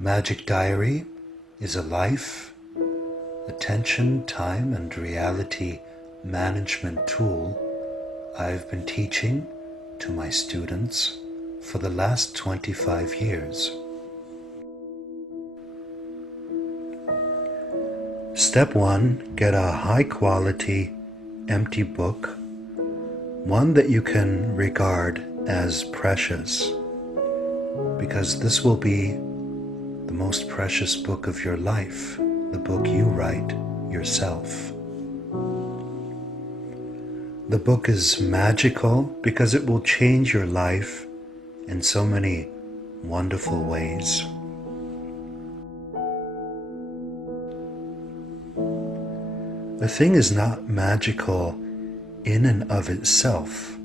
Magic Diary is a life, attention, time, and reality management tool I've been teaching to my students for the last 25 years. Step 1, get a high-quality, empty book, one that you can regard as precious, because this will be the most precious book of your life, the book you write yourself. The book is magical because it will change your life in so many wonderful ways. A thing is not magical in and of itself.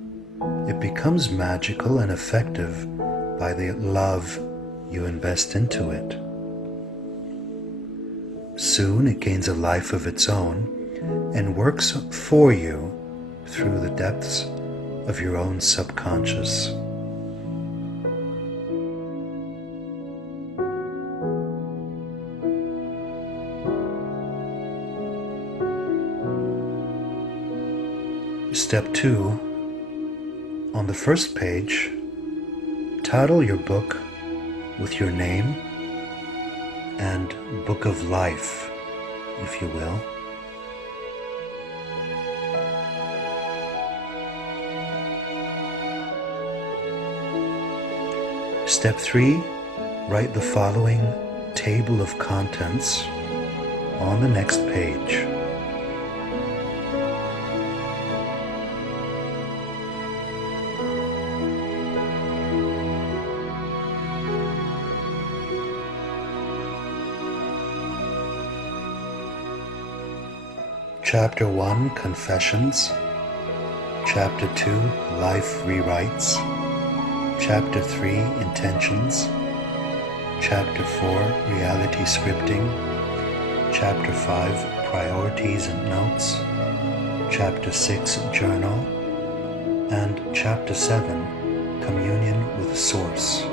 It becomes magical and effective by the love you invest into it. Soon it gains a life of its own and works for you through the depths of your own subconscious. Step 2, on the first page, title your book with your name and Book of Life, if you will. Step 3, write the following table of contents on the next page. Chapter 1, Confessions. Chapter 2, Life Rewrites. Chapter 3, Intentions. Chapter 4, Reality Scripting. Chapter 5, Priorities and Notes. Chapter 6, Journal. And Chapter 7, Communion with Source.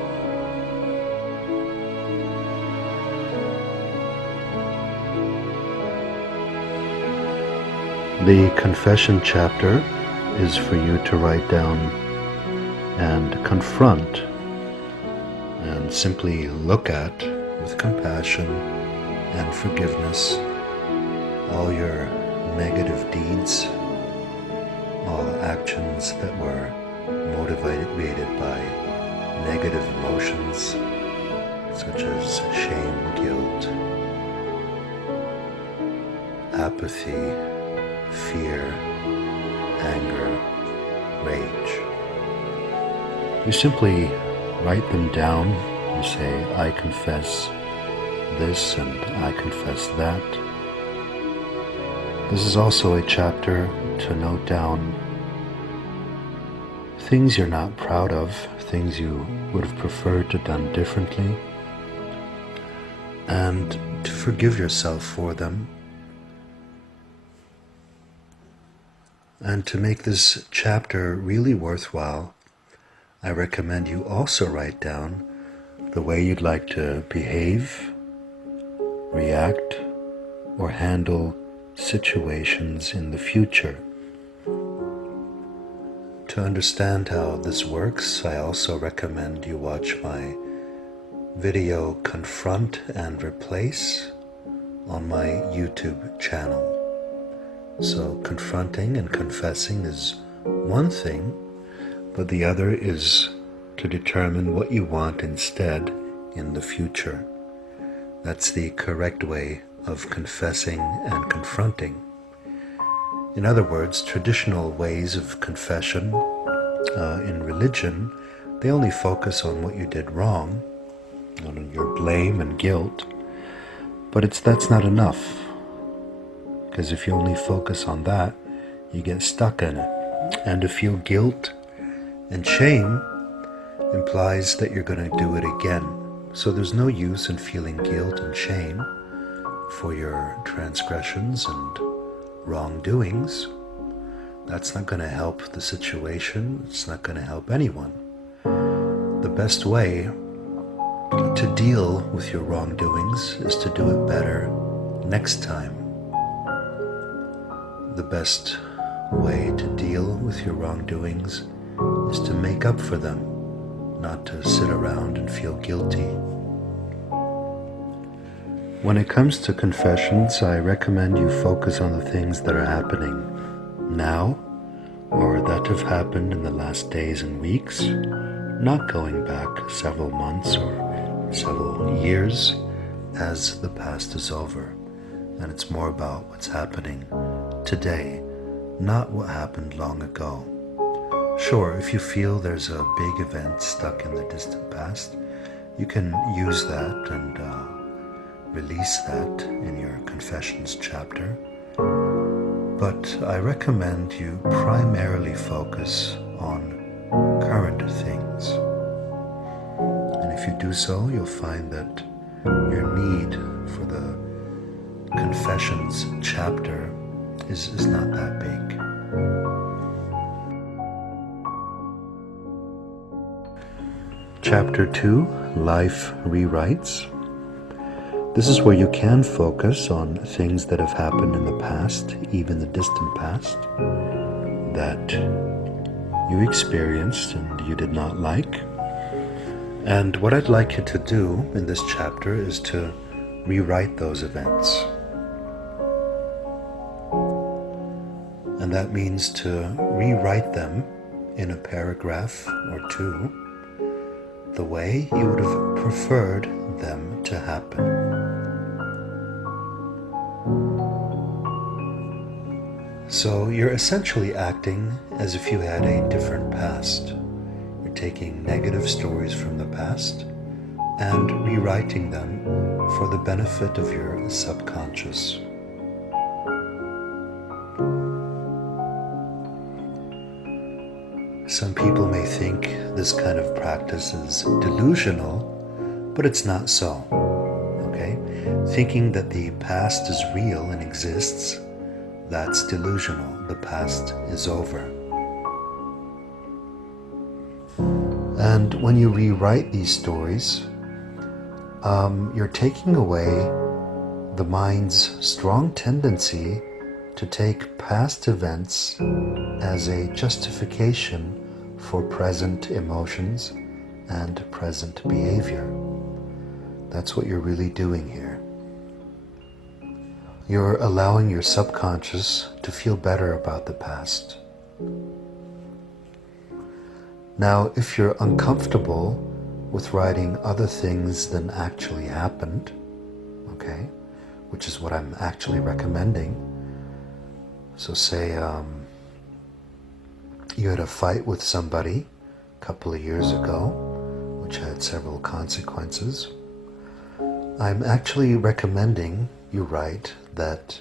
The confession chapter is for you to write down and confront and simply look at with compassion and forgiveness all your negative deeds, all actions that were motivated by negative emotions such as shame, guilt, apathy, fear, anger, rage. You simply write them down. You say, I confess this and I confess that. This is also a chapter to note down things you're not proud of, things you would have preferred to have done differently, and to forgive yourself for them. And to make this chapter really worthwhile, I recommend you also write down the way you'd like to behave, react, or handle situations in the future. To understand how this works, I also recommend you watch my video Confront and Replace on my YouTube channel. So confronting and confessing is one thing, but the other is to determine what you want instead in the future. That's the correct way of confessing and confronting. In other words, traditional ways of confession in religion, they only focus on what you did wrong, on your blame and guilt, but that's not enough. Because if you only focus on that, you get stuck in it. And to feel guilt and shame implies that you're going to do it again. So there's no use in feeling guilt and shame for your transgressions and wrongdoings. That's not going to help the situation. It's not going to help anyone. The best way to deal with your wrongdoings is to do it better next time. The best way to deal with your wrongdoings is to make up for them, not to sit around and feel guilty. When it comes to confessions, I recommend you focus on the things that are happening now or that have happened in the last days and weeks, not going back several months or several years, as the past is over. And it's more about what's happening today, not what happened long ago. Sure, if you feel there's a big event stuck in the distant past, you can use that and release that in your confessions chapter. But I recommend you primarily focus on current things. And if you do so, you'll find that your need for the confessions chapter is not that big. Chapter 2, Life Rewrites. This is where you can focus on things that have happened in the past, even the distant past, that you experienced and you did not like. And what I'd like you to do in this chapter is to rewrite those events. And that means to rewrite them in a paragraph or two the way you would have preferred them to happen. So you're essentially acting as if you had a different past. You're taking negative stories from the past and rewriting them for the benefit of your subconscious. Some people may think this kind of practice is delusional, but it's not so. Okay? Thinking that the past is real and exists, that's delusional. The past is over. And when you rewrite these stories, you're taking away the mind's strong tendency to take past events as a justification for present emotions and present behavior. That's what you're really doing here. You're allowing your subconscious to feel better about the past. Now, if you're uncomfortable with writing other things than actually happened, okay, which is what I'm actually recommending. So say you had a fight with somebody a couple of years ago, which had several consequences. I'm actually recommending you write that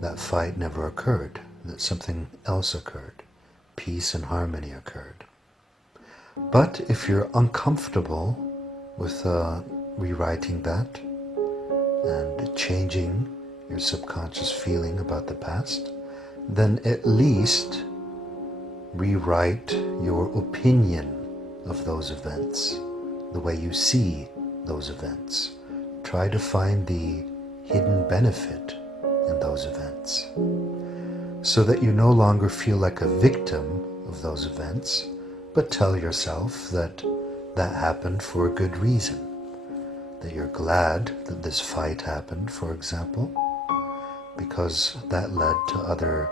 that fight never occurred, that something else occurred, peace and harmony occurred. But if you're uncomfortable with rewriting that and changing your subconscious feeling about the past, then at least rewrite your opinion of those events, the way you see those events. Try to find the hidden benefit in those events so that you no longer feel like a victim of those events, but tell yourself that that happened for a good reason, that you're glad that this fight happened, for example, because that led to other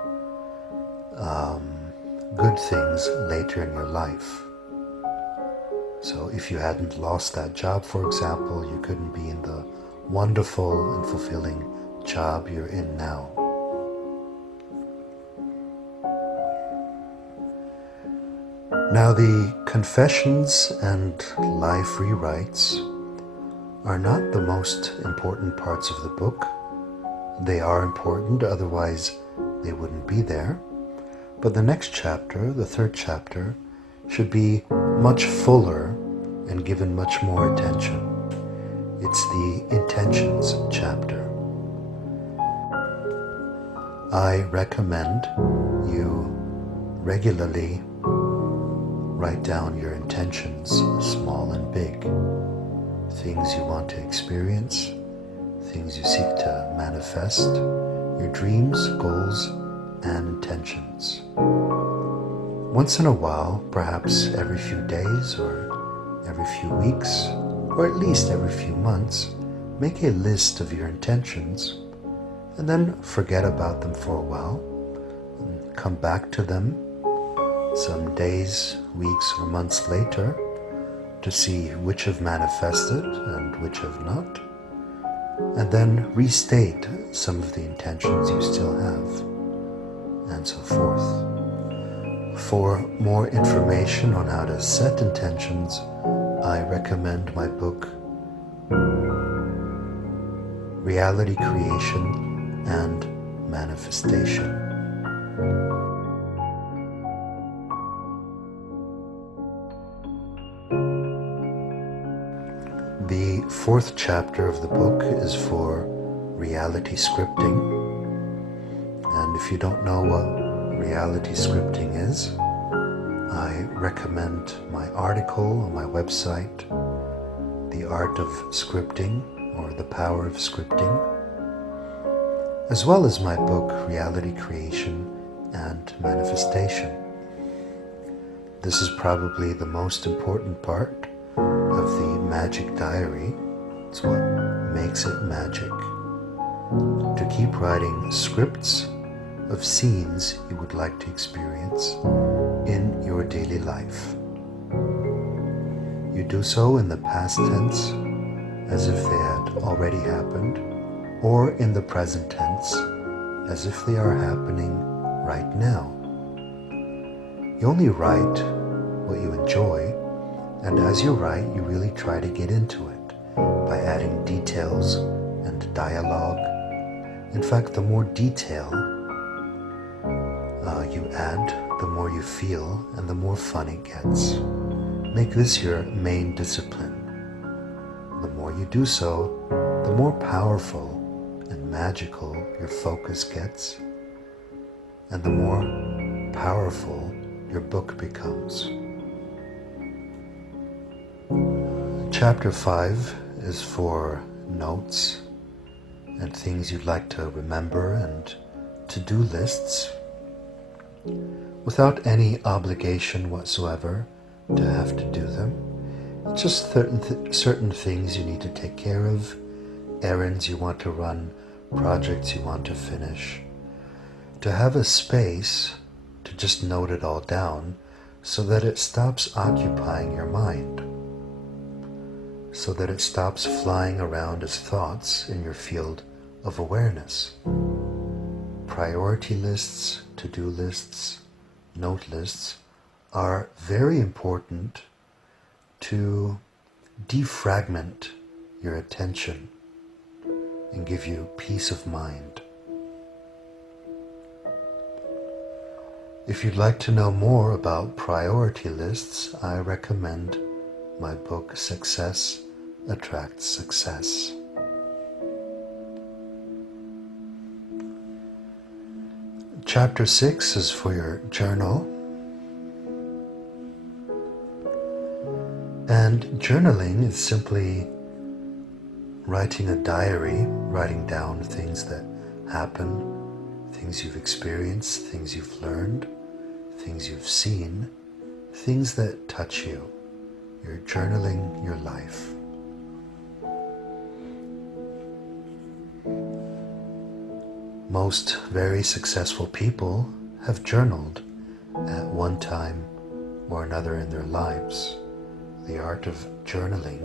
good things later in your life. So if you hadn't lost that job, for example, you couldn't be in the wonderful and fulfilling job you're in now. Now, the confessions and life rewrites are not the most important parts of the book. They are important, otherwise they wouldn't be there. But the next chapter, the third chapter, should be much fuller and given much more attention. It's the intentions chapter. I recommend you regularly write down your intentions, small and big. things you want to experience, things you seek to manifest, your dreams, goals, and intentions. Once in a while, perhaps every few days or every few weeks, or at least every few months, make a list of your intentions and then forget about them for a while and come back to them some days, weeks, or months later to see which have manifested and which have not, and then restate some of the intentions you still have, and so forth. For more information on how to set intentions, I recommend my book, Reality Creation and Manifestation. The fourth chapter of the book is for reality scripting. And if you don't know what reality scripting is, I recommend my article on my website, The Art of Scripting, or The Power of Scripting, as well as my book, Reality Creation and Manifestation. This is probably the most important part of the Magic Diary. It's what makes it magic. To keep writing scripts of scenes you would like to experience in your daily life. You do so in the past tense, as if they had already happened, or in the present tense, as if they are happening right now. You only write what you enjoy, and as you write, you really try to get into it by adding details and dialogue. In fact, the more detail you add, the more you feel, and the more fun it gets. Make this your main discipline. The more you do so, the more powerful and magical your focus gets, and the more powerful your book becomes. Chapter 5 is for notes and things you'd like to remember and to-do lists, without any obligation whatsoever to have to do them. It's just certain things you need to take care of, errands you want to run, projects you want to finish. To have a space to just note it all down so that it stops occupying your mind, so that it stops flying around as thoughts in your field of awareness. Priority lists, to-do lists, note lists are very important to defragment your attention and give you peace of mind. If you'd like to know more about priority lists, I recommend my book, Success Attracts Success. Chapter 6 is for your journal. And journaling is simply writing a diary, writing down things that happen, things you've experienced, things you've learned, things you've seen, things that touch you. You're journaling your life. Most very successful people have journaled at one time or another in their lives. The art of journaling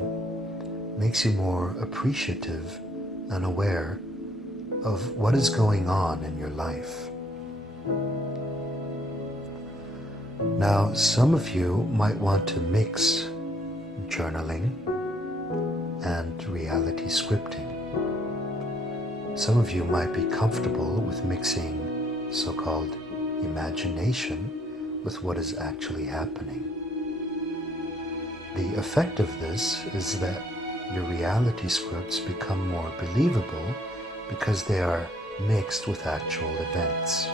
makes you more appreciative and aware of what is going on in your life. Now, some of you might want to mix journaling and reality scripting. Some of you might be comfortable with mixing so-called imagination with what is actually happening. The effect of this is that your reality scripts become more believable because they are mixed with actual events.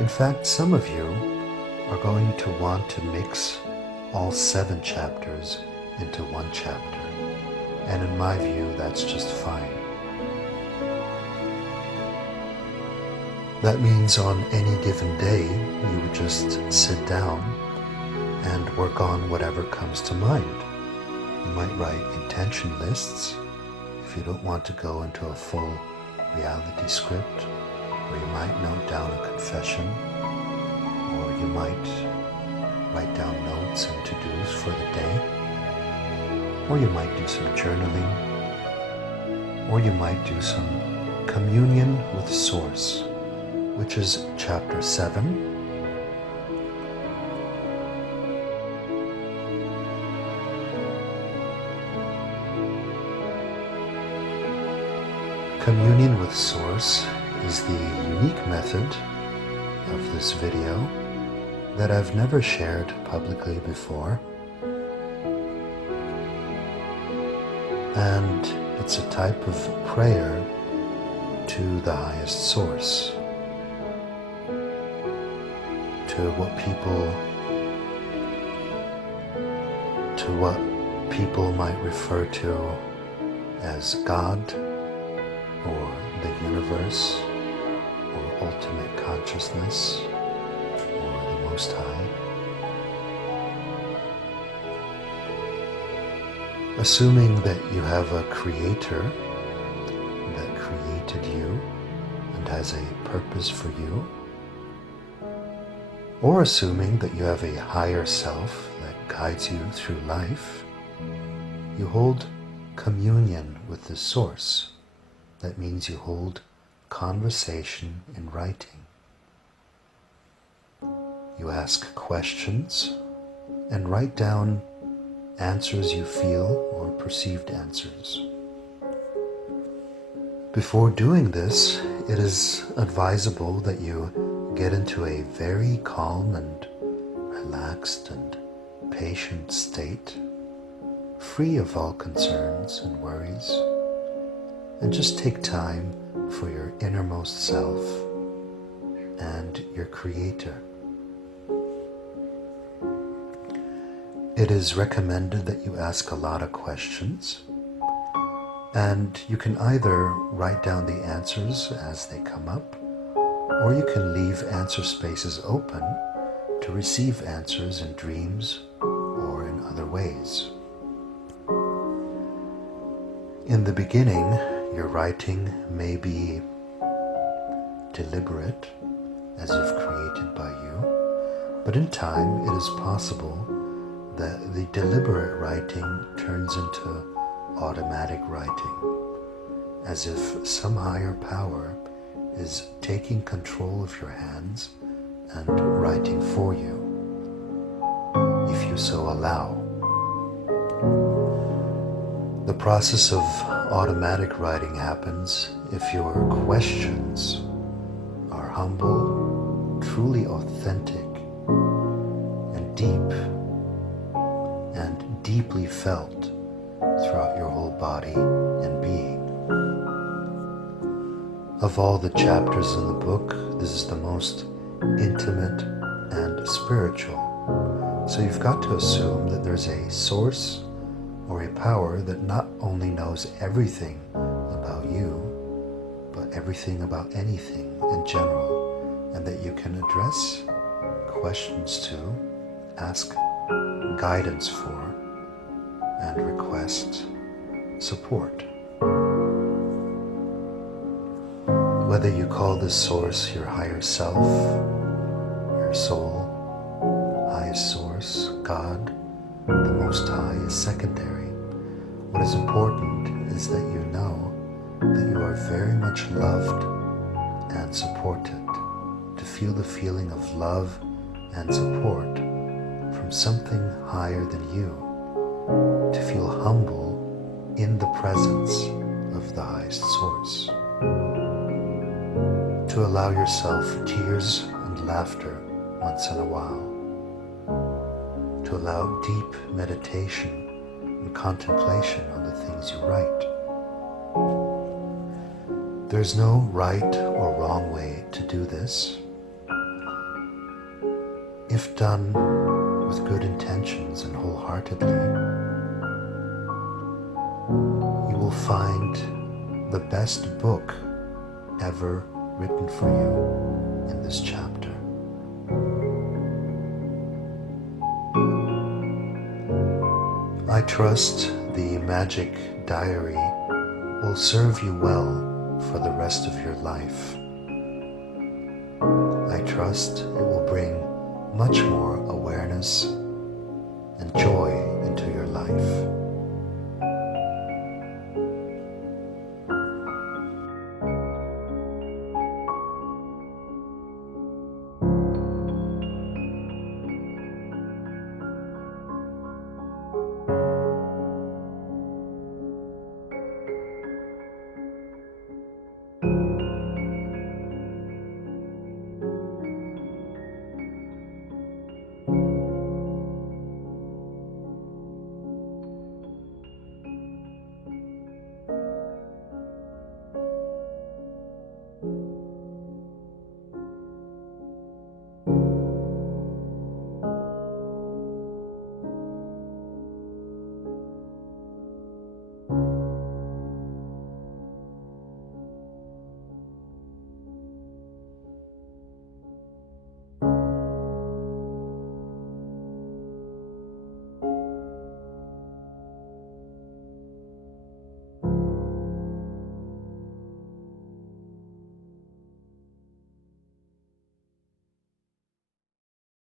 In fact, some of you are going to want to mix all 7 chapters into one chapter, and in my view, that's just fine. That means on any given day, you would just sit down and work on whatever comes to mind. You might write intention lists if you don't want to go into a full reality script, or you might note down a confession, or you might write down notes and to-dos for the day, or you might do some journaling, or you might do some communion with Source, which is chapter 7. Communion with Source is the unique method of this video that I've never shared publicly before. And it's a type of prayer to the highest source, to what people might refer to as God, or the universe, or ultimate consciousness, or the Most High. Assuming that you have a creator that created you and has a purpose for you, or assuming that you have a higher self that guides you through life, you hold communion with the Source. That means you hold conversation in writing. You ask questions and write down answers you feel or perceived answers. Before doing this, it is advisable that you get into a very calm and relaxed and patient state, free of all concerns and worries, and just take time for your innermost self and your Creator. It is recommended that you ask a lot of questions, and you can either write down the answers as they come up, or you can leave answer spaces open to receive answers in dreams or in other ways. In the beginning, your writing may be deliberate, as if created by you, but in time it is possible that the deliberate writing turns into automatic writing, as if some higher power is taking control of your hands and writing for you, if you so allow. The process of automatic writing happens if your questions are humble, truly authentic, and deeply felt throughout your whole body and being. Of all the chapters in the book, this is the most intimate and spiritual. So you've got to assume that there's a source or a power that not only knows everything about you, but everything about anything in general, and that you can address questions to, ask guidance for, and request support. Whether you call this source your higher self, your soul, highest source, God, the Most High, is secondary. What is important is that you know that you are very much loved and supported, to feel the feeling of love and support from something higher than you, to feel humble in the presence of the highest source, to allow yourself tears and laughter once in a while, to allow deep meditation and contemplation on the things you write. There's no right or wrong way to do this. If done with good intentions and wholeheartedly, find the best book ever written for you in this chapter. I trust the magic diary will serve you well for the rest of your life. I trust it will bring much more awareness and joy